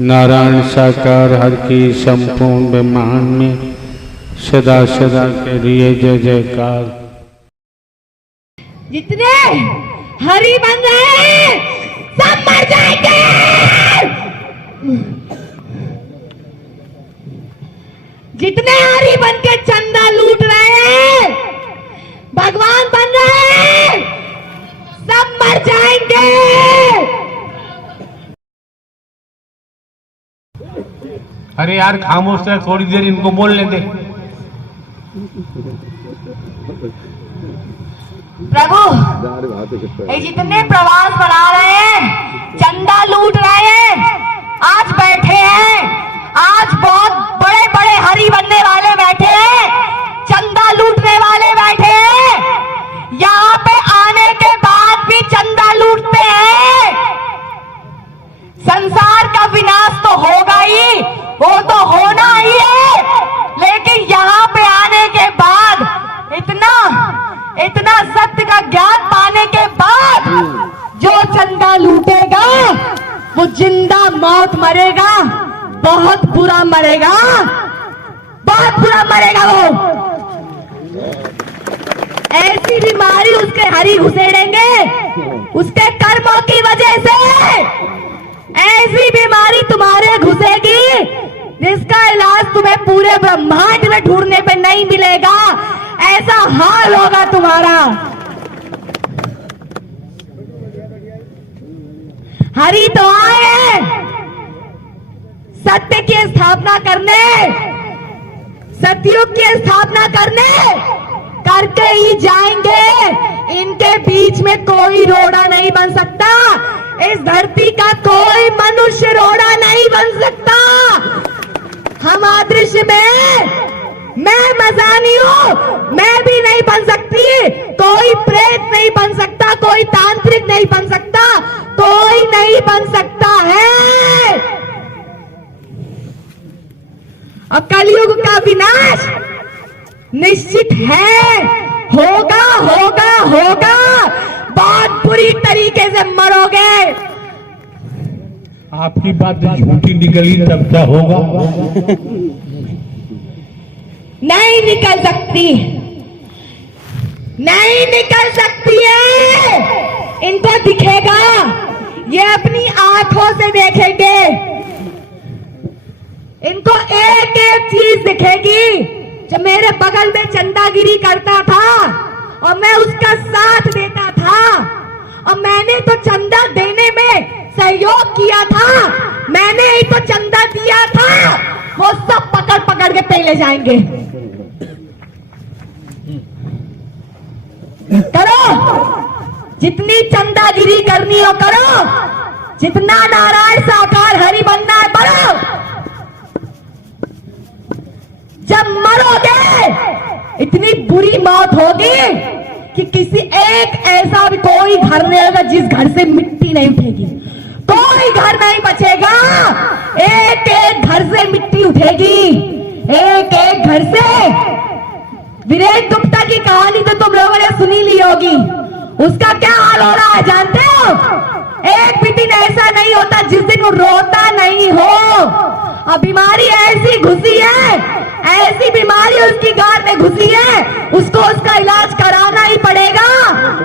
नारायण साकार हर की संपूर्ण ब्रह्मांड में सदा सदा के लिए जय जयकार। जितने हरि बन रहे हैं सब मर जाएंगे। जितने हरि बन के चंदा लूट रहे हैं, भगवान बन रहे हैं, सब मर जाएंगे। अरे यार खामोश है, थोड़ी देर इनको बोलने दे। प्रभु ये जितने प्रवास बना रहे हैं, चंदा लूट रहे हैं, आज बैठे हैं, आज बहुत बड़े बड़े हरि बनने वाले बैठे हैं, चंदा लूटने वाले बैठे हैं। यहाँ पे आने के बाद भी चंदा लूटते हैं। संसार का विनाश तो होगा ही, वो तो होना ही है, लेकिन यहाँ पे आने के बाद इतना सत्य का ज्ञान पाने के बाद जो चंदा लूटेगा वो जिंदा मौत मरेगा, बहुत बुरा मरेगा, बहुत बुरा मरेगा। वो ऐसी बीमारी उसके हरि घुसेड़ेंगे, उसके कर्मों की वजह से ऐसी बीमारी तुम्हारे घुसेगी जिसका इलाज तुम्हें पूरे ब्रह्मांड में ढूंढने पे नहीं मिलेगा। ऐसा हाल होगा तुम्हारा। हरि तो आए सत्य की स्थापना करने, सतयुग की स्थापना करने, करके ही जाएंगे। इनके बीच में कोई रोड़ा नहीं बन सकता। इस धरती का कोई मनुष्य रोड़ा नहीं बन सकता। हम अदृश्य में, मैं मजानी हूं, मैं भी नहीं बन सकती। कोई प्रेत नहीं बन सकता, कोई तांत्रिक नहीं बन सकता, कोई नहीं बन सकता है। अब कलयुग का विनाश निश्चित है, होगा होगा होगा। बहुत बुरी तरीके से मरोगे। आपकी बात झूठी निकली तब क्या होगा? नहीं निकल सकती, नहीं निकल सकती है। इनको दिखेगा, ये अपनी आंखों से देखेंगे। इनको एक एक चीज दिखेगी। जब मेरे बगल में चंदागिरी करता था और मैं उसका साथ देता था, और मैंने तो चंदा देने में सहयोग किया था, मैंने ही तो चंदा दिया था, वो सब पकड़ पकड़ के पहले जाएंगे। करो, जितनी चंदागिरी करनी हो करो, जितना नारायण साकार हरि बनना है बनो। जब मरोगे इतनी बुरी मौत होगी कि किसी एक ऐसा भी कोई घर नहीं होगा जिस घर से मिट्टी नहीं उठेगी। कोई घर नहीं बचेगा, एक एक घर से मिट्टी उठेगी, एक एक घर से। वीरेन गुप्ता की कहानी तो तुम लोगों ने सुनी ली होगी। उसका क्या हाल हो रहा है जानते हो? एक भी दिन ऐसा नहीं होता जिस दिन वो रोता नहीं हो। अब बीमारी ऐसी घुसी है, ऐसी बीमारी उसकी गांठ में घुसी है, उसको उसका इलाज कराना ही पड़ेगा।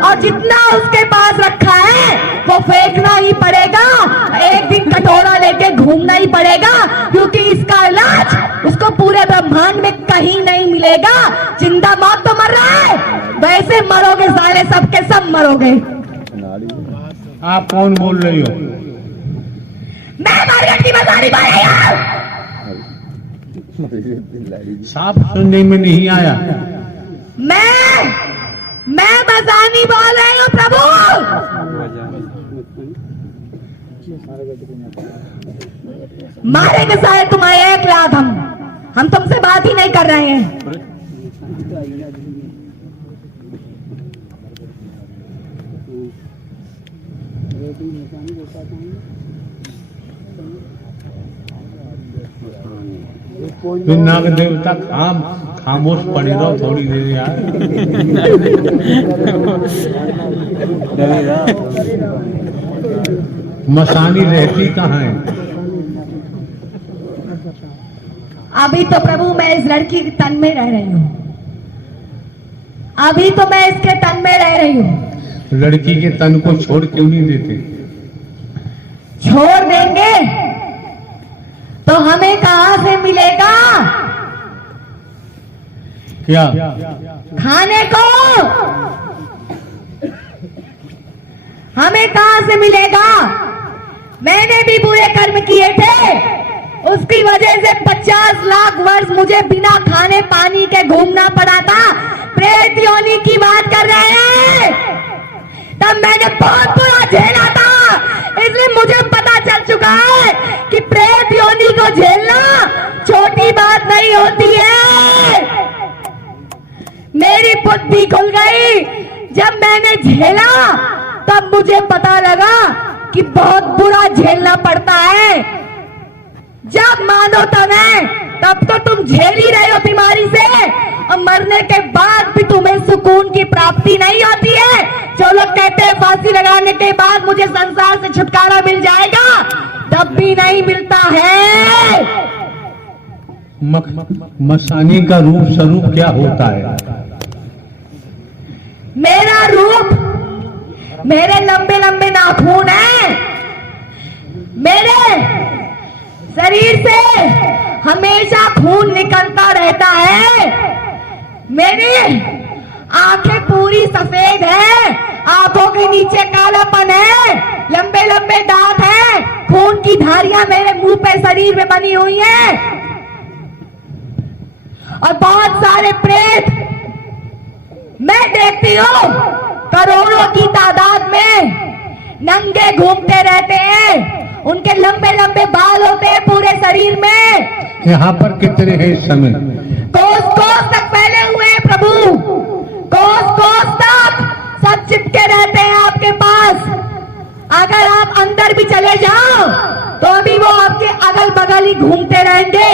और जितना उसके पास रखा है वो फेंकना ही पड़ेगा। एक दिन कटोरा लेके घूमना ही पड़ेगा, क्योंकि इसका इलाज उसको पूरे ब्रह्मांड में कहीं नहीं मिलेगा। जिंदा मौत तो मर रहा है, वैसे मरोगे साले, सबके सब मरोगे। आप कौन बोल रही हो? मैं मार्केट की मजारी बोल रही हूं। साफ सुनने में नहीं आया। मैं मजानी बोल रही हूँ प्रभु। मारेंगे सारे तुम्हारे 1 लाख। हम तुमसे बात ही नहीं कर रहे हैं। नाग देवता खामोश पड़े रहो थोड़ी देर यार। मसानी रहती कहाँ है? अभी तो प्रभु मैं इस लड़की के तन में रह रही हूँ, अभी तो मैं इसके तन में रह रही हूँ। लड़की के तन को छोड़ क्यों नहीं देते? छोड़ देंगे तो हमें कहां से मिलेगा क्या? खाने को हमें कहां से मिलेगा? मैंने भी बुरे कर्म किए थे, उसकी वजह से 50 लाख वर्ष मुझे बिना खाने पानी के घूमना पड़ा था। प्रेत योनि की बात कर रहे हैं, तब मैंने बहुत बुरा झेला था, इसलिए मुझे पता चल चुका है कि प्रेत योनि को झेलना छोटी बात नहीं होती है। मेरी बुद्धि खुल गई, जब मैंने झेला तब मुझे पता लगा कि बहुत बुरा झेलना पड़ता है। जब मानो तब है, तब तो तुम झेल ही रहे हो बीमारी से, और मरने के बाद भी तुम्हें सुकून की प्राप्ति नहीं होती है। जो लोग कहते हैं फांसी लगाने के बाद मुझे संसार से छुटकारा मिल जाएगा, तब भी नहीं मिलता है। मसानी का रूप स्वरूप क्या होता है? मेरा रूप, मेरे लंबे लंबे नाखून हैं, मेरे शरीर से हमेशा खून निकलता रहता है, मेरी आंखें पूरी सफेद है, आंखों के नीचे कालापन है, लंबे लंबे दांत हैं, खून की धारियां मेरे मुंह पे शरीर में बनी हुई हैं, और बहुत सारे प्रेत मैं देखती हूँ करोड़ों की तादाद में नंगे घूमते रहते हैं, उनके लंबे लंबे बाल होते हैं पूरे शरीर में। यहाँ पर कितने हैं इस समय? कोस कोस तक फैले हुए हैं प्रभु, कोस कोस तक सब चिपके रहते हैं आपके पास। अगर आप अंदर भी चले जाओ तो अभी वो आपके अगल बगल ही घूमते रहेंगे।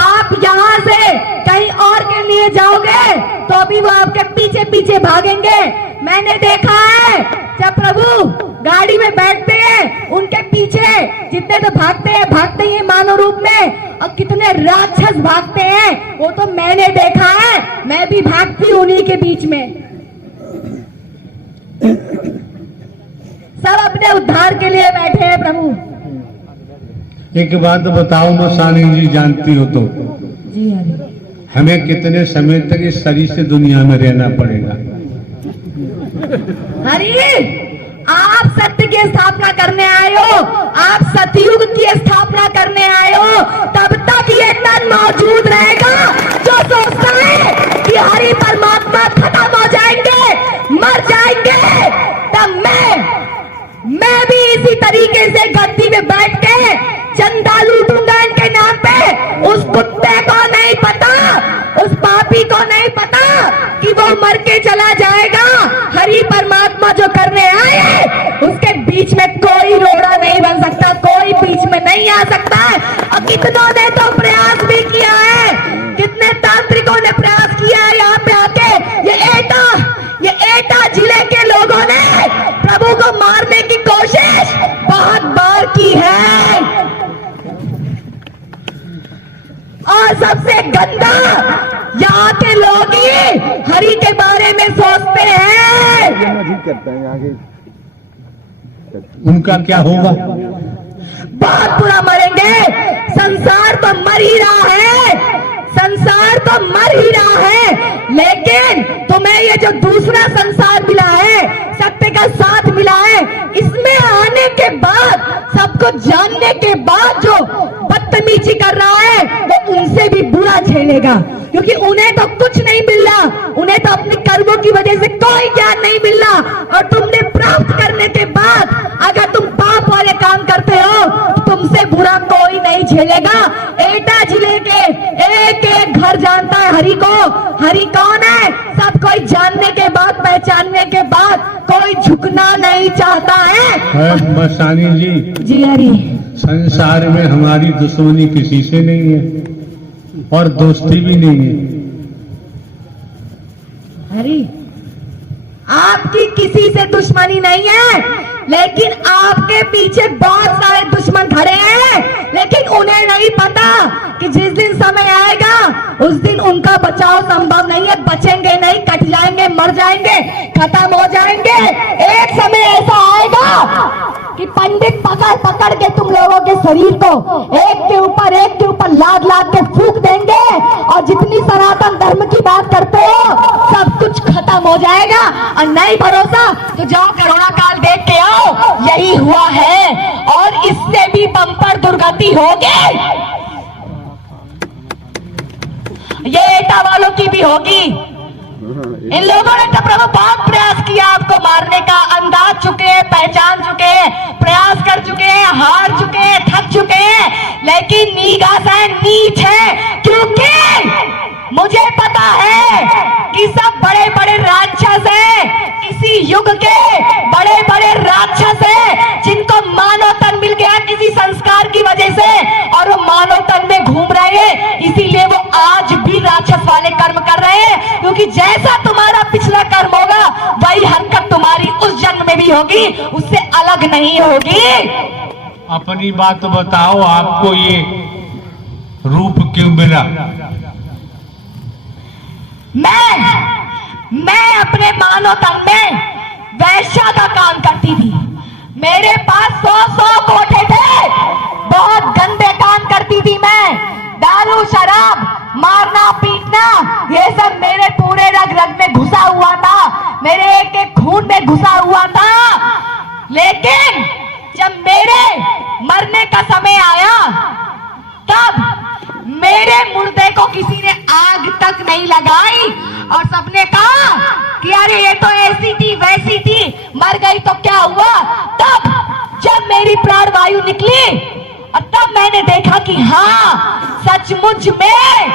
आप यहाँ से कहीं और के लिए जाओगे तो अभी वो आपके पीछे पीछे भागेंगे। मैंने देखा है जब प्रभु गाड़ी में बैठते हैं, उनके पीछे जितने तो भागते ही मानव रूप में, और कितने राक्षस भागते हैं वो तो मैंने देखा है। मैं भी भागती हूँ उन्हीं के बीच में। सब अपने उद्धार के लिए बैठे हैं प्रभु। एक बात बताओ मसानी जी, जानती हो तो जी हरि, हमें कितने समय तक इस शरीर से दुनिया में रहना पड़ेगा? हरि, आप सत्य की स्थापना करने आए हो, आप सतयुग की स्थापना करने आए हो, तब तक ये तन मौजूद रहेगा। जो सोचता है कि हरि परमात्मा खत्म हो जाएंगे, मर जाएंगे, तब मैं भी इसी तरीके से गद्दी में बैठ के चंदा लूटूंगा इनके नाम पे। उस कुत्ते को नहीं पता, उस पापी को नहीं पता कि वो मर के चला जाएगा। हरि परमात्मा जो करने आए उसके बीच में कोई रोड़ा नहीं बन सकता, कोई बीच में नहीं आ सकता। और कितनों ने तो प्रयास भी किया है, कितने तांत्रिकों ने प्रयास किया है यहाँ पे आके। ये एटा जिले के लोगों ने प्रभु को मारने की कोशिश बहुत बार की है, और सबसे गंदा यहाँ के लोग ही हरि के बारे में सोचते हैं। उनका क्या होगा? बहुत बुरा मरेंगे। संसार तो मर ही रहा है, संसार तो मर ही रहा है, लेकिन तुम्हें ये जो दूसरा संसार मिला है, सत्य का साथ मिला है, इसमें आने के बाद, सबको जानने के बाद जो बदतमीजी कर रहा है वो उनसे भी बुरा झेलेगा, क्योंकि उन्हें तो कुछ नहीं मिल रहा, उन्हें तो अपने कर्मों की वजह से कोई ज्ञान नहीं मिल रहा। और तुमने प्राप्त करने के बाद अगर तुम पाप वाले काम करते हो तो तुमसे बुरा कोई नहीं झेलेगा। एटा जिले के एक एक घर जानता है हरि को। हरि कौन है सब कोई जानने के बाद, पहचानने के बाद कोई झुकना नहीं चाहता है। मसानी जी हरि, संसार में हमारी दुश्मनी किसी से नहीं है और दोस्ती भी नहीं है। हरि, आपकी किसी से दुश्मनी नहीं है, लेकिन आपके पीछे बहुत सारे दुश्मन खड़े हैं, लेकिन उन्हें नहीं पता कि जिस दिन समय आएगा उस दिन उनका बचाव संभव नहीं है, बचेंगे नहीं, कट जाएंगे, मर जाएंगे, खत्म हो जाएंगे। एक समय ऐसा आएगा कि पंडित पकड़ पकड़ के तुम लोगों के शरीर को एक के ऊपर लाद लाद के फूंक देंगे और जितनी सनातन धर्म की बात करते हो सब कुछ खत्म हो जाएगा। और नहीं भरोसा तो जाओ कोरोना काल देख के आओ, यही हुआ है और इससे भी बम्पर दुर्गति होगी, ये एटा वालों की भी होगी। इन लोगों ने तो प्रभु बहुत प्रयास किया आपको मारने का, अंदाज चुके हैं, पहचान चुके हैं, प्रयास कर चुके हैं, हार चुके हैं, थक चुके हैं, लेकिन निगाह से नीच है, क्योंकि मुझे पता है कि सब बड़े बड़े राक्षस हैं, इसी युग के बड़े बड़े राक्षस हैं जिनको मानव तन मिल गया किसी संस्कार की वजह से और वो मानव तन में घूम रहे हैं, इसीलिए वो आज भी राक्षस वाले कर्म कर रहे हैं। क्योंकि जैसा तुम्हारा पिछला कर्म होगा वही हरकत तुम्हारी उस जन्म में भी होगी, उससे अलग नहीं होगी। अपनी बात बताओ, आपको ये रूप क्यों मिला? मैं अपने मानव तन में वैश्या का काम करती थी, मेरे पास 100 कोठे थे, बहुत गंदे काम करती थी मैं, दारू शराब मारना पीटना ये सब मेरे पूरे रग रग में घुसा हुआ था, मेरे एक एक खून में घुसा हुआ था। लेकिन जब मेरे मरने का समय आया तब मेरे मुर्दे को किसी ने आग तक नहीं लगाई और सबने कहा कि अरे ये तो ऐसी थी वैसी थी, मर गई तो क्या हुआ। तब जब मेरी प्राण वायु निकली और तब मैंने देखा कि हाँ सचमुच में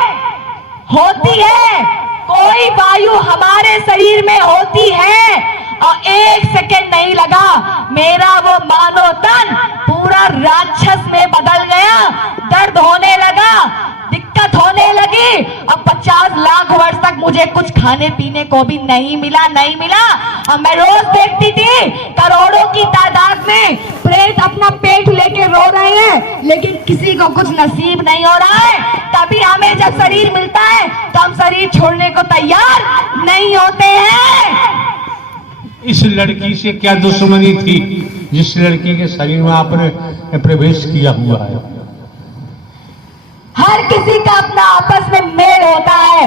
होती है, कोई वायु हमारे शरीर में होती है। और एक सेकंड नहीं लगा, मेरा वो मानव तन पूरा राक्षस में बदल गया, दर्द होने लगा, दिक्कत होने लगी। अब 50 लाख वर्ष तक मुझे कुछ खाने पीने को भी नहीं मिला। और मैं रोज देखती थी करोड़ों की तादाद में प्रेत अपना पेट लेके रो रहे हैं, लेकिन किसी को कुछ नसीब नहीं हो रहा है। तभी हमें जब शरीर मिलता है तो हम शरीर छोड़ने को तैयार नहीं होते हैं। इस लड़की से क्या दुश्मनी थी जिस लड़की के शरीर में आपने प्रवेश किया हुआ है? हर किसी का अपना आपस में मेल होता है,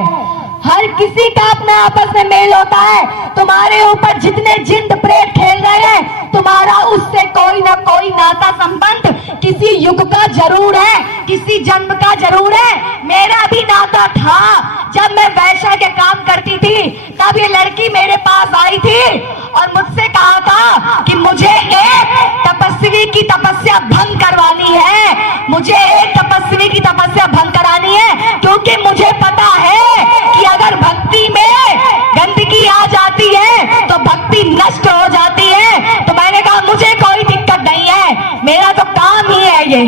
हर किसी का अपना आपस में मेल होता है। तुम्हारे ऊपर जितने जिंद प्रेत खेल रहे हैं, तुम्हारा उससे कोई ना कोई नाता संबंध किसी युग का जरूर है, किसी जन्म का जरूर है। मेरा भी नाता था। जब मैं वैश्या के काम करती थी तब ये लड़की मेरे पास आई थी और मुझसे कहा था कि मुझे एक तपस्वी की तपस्या भंग करवानी है, मुझे एक तपस्वी की तपस्या भंग करानी है, क्योंकि मुझे पता है कि अगर भक्ति में गंदगी आ जाती है तो भक्ति नष्ट हो जाती है। तो मैंने कहा मुझे कोई दिक्कत नहीं है, मेरा तो काम ही है ये।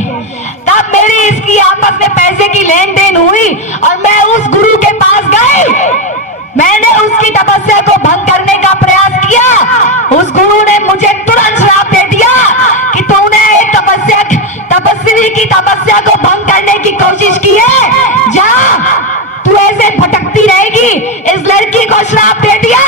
तब मेरी इसकी आपस में पैसे की लेन देन हुई और मैं उस गुरु के पास गई, मैंने उसकी तपस्या को भंग करने का प्रयास किया। उस गुरु ने मुझे तुरंत श्राप दे दिया कि तूने एक तपस्वी की तपस्या को भंग करने की कोशिश की है, जा तू ऐसे भटकती रहेगी। इस लड़की को श्राप दे दिया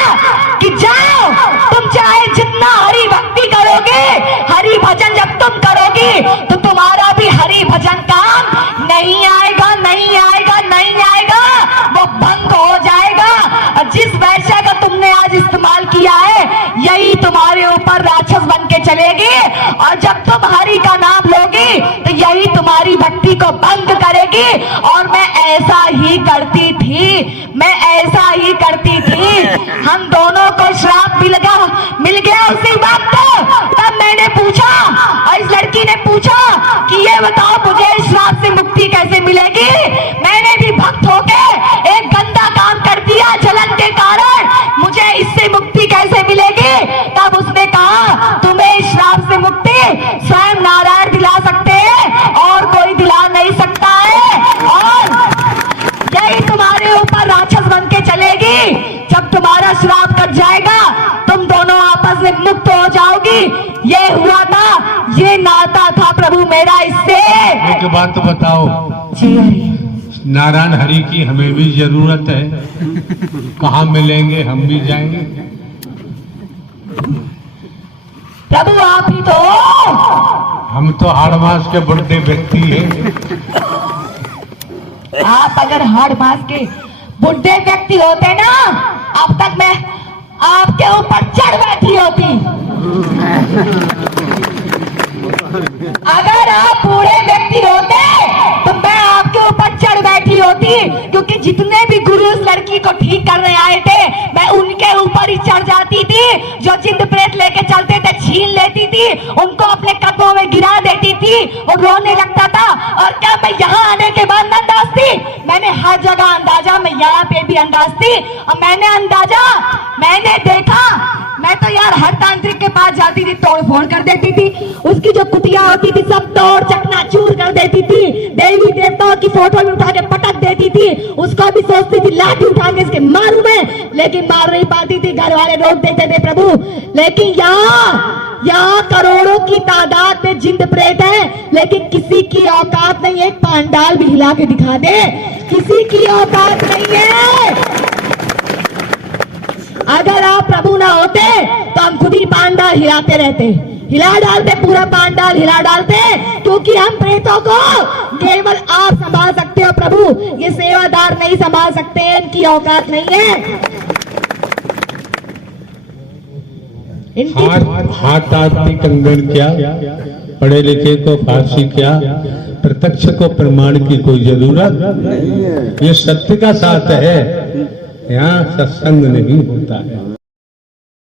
कि जाओ, तुम चाहे जितना हरि भक्ति करोगे, हरि भजन जब तुम करोगी तो तुम्हारा भी हरि भजन काम नहीं आएगा, नहीं आएगा, नहीं आएगा, वो भंग हो जाएगा। और जिस वैश्या का तुमने आज इस्तेमाल किया है यही तुम्हारे ऊपर राक्षस बन के चलेगी और जब तुम हरि का नाम लोगी तो यही तुम्हारी भक्ति को भंग करेगी। और मैं ऐसा ही करती थी, मैं ऐसा ही करती थी। हम दोनों को श्राप मिल गया उसी वक्त। तब मैंने पूछा और इस लड़की ने पूछा कि ये बताओ मुझे इस श्राप से मुक्ति कैसे मिलेगी। मैंने भी भक्त होके एक गंदा काम कर दिया जलन के कारण, मुझे इससे मुक्ति कैसे मिलेगी। तब उसने कहा तुम्हें इस श्राप से मुक्ति स्वयं नारायण दिला सकते हैं और कोई दिला नहीं सकता है, और यही तुम्हारे ऊपर राक्षस बन के चलेगी। जब तुम्हारा श्राप कट जाएगा तुम दोनों आपस में मुक्त हो जाओगी। ये हुआ था, ये नाता था प्रभु मेरा इससे। एक बात बताओ, जी हरि। नारायण हरि की हमें भी जरूरत है, कहाँ मिलेंगे, हम भी जाएंगे। प्रभु आप ही तो, हम तो हाड़ मास के बुढ़े व्यक्ति हैं। आप अगर हाड़ मास के बुढ़े व्यक्ति होते ना, अब तक मैं आपके ऊपर चढ़ बैठी होती। अगर आप बूढ़े व्यक्ति होते तो मैं आपके ऊपर चढ़ बैठी होती, क्योंकि जितने भी गुरु उस लड़की को ठीक करने आए थे मैं उनके ऊपर ही चढ़ जाती थी। जो जिंद प्रेत लेके चलते थे छीन लेती थी, उनको अपने कदमों में गिरा देती थी और रोने लगता था। और क्या मैं यहाँ आने के बाद न अंदाज थी? मैंने हर जगह अंदाजा, मैं यहाँ पे भी अंदाज थी। और मैंने अंदाजा, मैंने देखा, मैं तो यार हर तांत्रिक के पास जाती थी, तोड़ फोड़ कर देती थी। उसकी जो कुटिया होती थी सब तोड़ चकनाचूर कर देती थी। देवी देवताओं की फोटो भी उठा के पटक देती थी। उसको भी सोचती थी लाठी उठा के इसके मारूं मैं, लेकिन मार नहीं पाती थी, घर वाले रोक देते थे प्रभु। लेकिन यहाँ करोड़ों की तादाद में जिंद प्रेत है, लेकिन किसी की औकात नहीं है एक पांडाल भी हिला के दिखा दे, किसी की औकात नहीं है। अगर आप प्रभु ना होते तो हम खुद ही पांडाल हिलाते रहते, हिला डालते, पूरा पांडाल हिला डालते, क्योंकि हम प्रेतों को केवल आप संभाल सकते हो प्रभु, ये सेवादार नहीं संभाल सकते, इनकी औकात नहीं है। हाथ आदमी कंगन क्या, पढ़े लिखे को फांसी क्या, प्रत्यक्ष को प्रमाण की कोई जरूरत नहीं है। ये सत्य का साथ है, यहाँ सत्संग नहीं होता है।